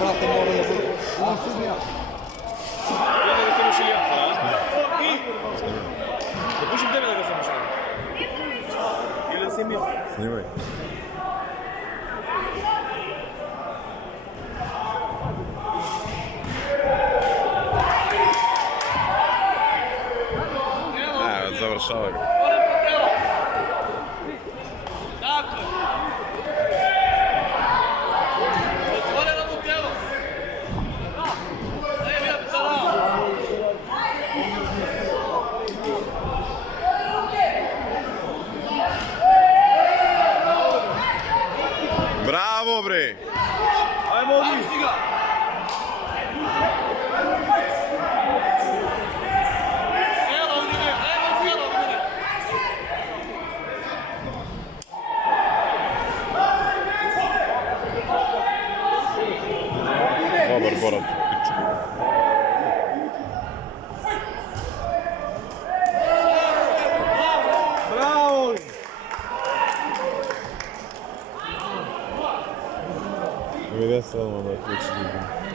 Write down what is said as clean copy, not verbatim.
brate, mora da bude. On se znija. Da ga se muši lijepo, da pušim tebe da ga se mušam. Ili da se imio? Snimaj. Završava ga. Bravo bre! Ajmo ovdje! Dobar borac. Bravo! Veselo, da ključni.